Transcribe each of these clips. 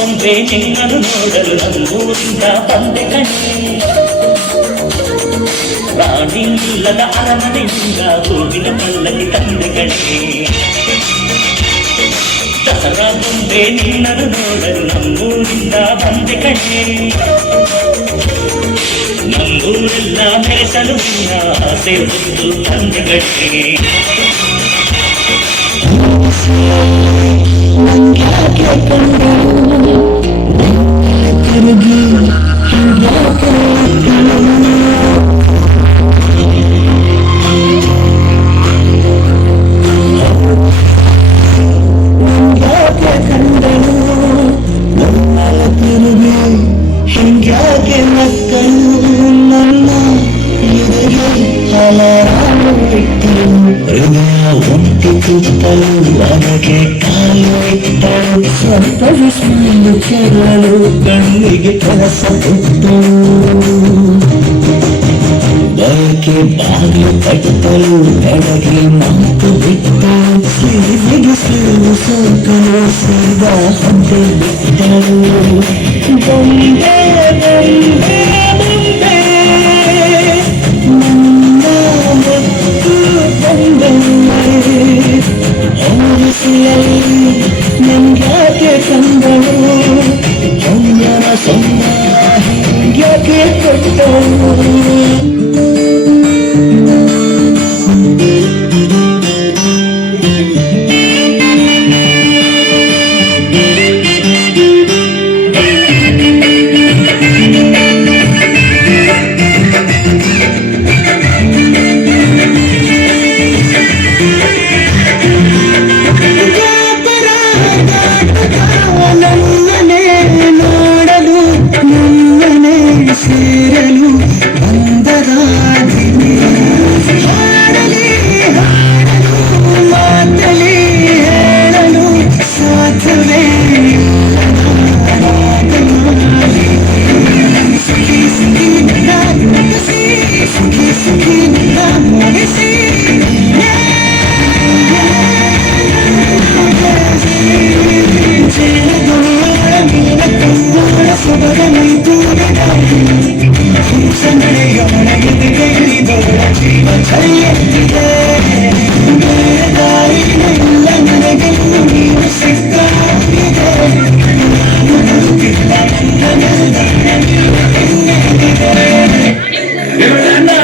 ಬೊಂಬೆ ನಿನ್ನನ್ನು ನೋಡಲು ನನ್ನೂರಿಂದ ಬಂದೆ ಕಣೆ ರಾಣಿ ಇಲ್ಲದ ಅರಮನೆಯಿಂದ ಹೂವಿನ ಪಲ್ಲಕ್ಕಿ ತಂದೆ ಕಣೆ ದಸರಾ ಬೊಂಬೆ ನಿನ್ನನ್ನು ನೋಡಲು ನಮ್ಮೂರಿಂದ ಬಂದೆ ಕಣೆ ನಮ್ಮೂರೆಲ್ಲ ಮೆರೆಸಲು ನಿನ್ನ ಆಸೆ ಹೊತ್ತು ತಂದೆ ಕಣೆ ನನಗೆ ಕಾಲು ಇಟ್ಟಳು ಸಂತರಿಸಲು ಕೆರಳು ಕಣ್ಣಿಗೆ ಕೆಲಸ ಕೊಟ್ಟು ಬಯಕೆ ಬಾಗಿಲು ಕಟ್ಟಲು ಬೆಳಗ್ಗೆ ಮಾತು ಬಿಟ್ಟು ಸಿರಿಸಿಗೆ ಸಿರು ಸೋಕಲು ಸಿರಿದ ಹೊಂದೆ ಬಿಟ್ಟಳು ಬೊಂಬೆ ಬೊಂಬೆ ಬೊಂಬೆ ನನ್ನ ಮುತ್ತು ಬೊಂಬೆ ನಂಗ್ಯಾಕೆ ಕಂದಳು ಚಂದನ ಸೊನ್ನ ಹಿಂಗ್ಯಾಕೆ ಕೊಟ್ಟಳು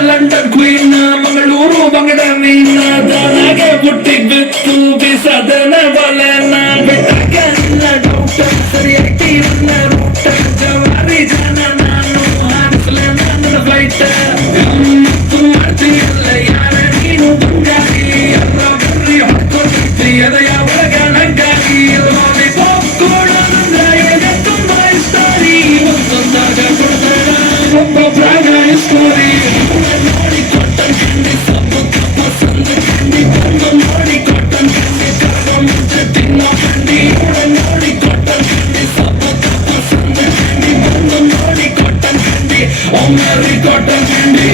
ಲಂಡನ್ ಕ್ವೀನ್ ಮಂಗಳೂರು ಬಂಗಡ ಮೀನ ದಾನಾಗೆ ಬುಟ್ಟಿಗ್ ಬಿತ್ತು ಬಿಸದನ ಬಲನ ಬಿಟ್ಟಾಗೆಲ್ಲ ಡೌಟ ಸರಿಯಾಗಿ ನನ್ನ ರೂಟ ಜವಾರಿ ಜನ ನಾನು ಹಾರಿಸಲ ನನ್ನ ಫ್ಲೈಟ್ ಮಾಡ್ತೀಯಲ್ಲ ಯಾರ ನೀನು ಬಂಗಾರಿ ಎಲ್ಲ ಬರ್ರಿ ಹೊಡ್ಕೊಳ್ತಿ ಅದ ಯಾವಾಗ ನಗ್ಗಾಗಿ ನೋಡಿ ಪಾಪ್ಕೋಣ ಅಂದ್ರೆ ತುಂಬಾ ಇಸ್ತಾರಿ ಒಂದೊಂದಾಗ ಕೊಡ್ತಾರ ಒಬ್ಬೊಬ್ಬರಾಗ ಇಸ್ಕೋರಿ ನೋಡಿ ಕೊಟ್ಟನ್ ಕಂಡಿ ಸಬ್ಬು ಪಸಂದ ಕಂಡಿ ಬಂದು ನೋಡಿ ಕೊಟ್ಟನ್ ಕಂಡಿ ಕರ್ಕ ಮುಂಚೆ ತಿನ್ನೋ ಕಂಡಿ ನೋಡಿ ಕೊಟ್ಟನ್ ಕಂಡಿ ಸಬ್ಬು ಪಸಂದ ಕಂಡಿ ಬಂದು ನೋಡಿ ಕೊಟ್ಟನ್ ಕಂಡಿ ಒಮ್ಮೆ ಕೊಟ್ಟನ್ ಕಂಡಿ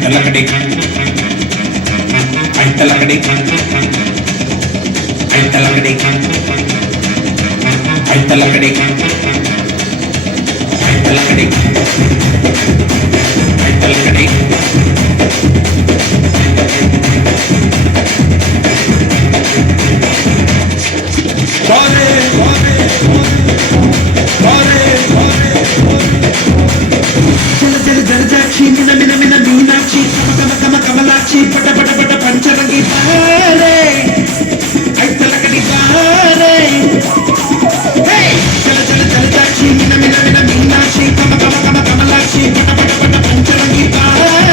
Talakadi, I talakadi, I talakadi, I talakadi, I talakadi, I talakadi. Hey!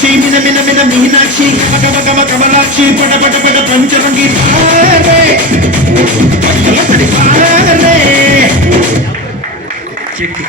Kamakshi ಮಿನ ಮಿನ ಮಿನ Meenakshi ಕಮ ಕಮ ಕಮ ಕಮಲಾಕ್ಷಿ ಪಟ ಪಟ ಪಟ ಪಂಚರಂಗಿ ಬಾರೆ ಚಿಕ್ಕಿ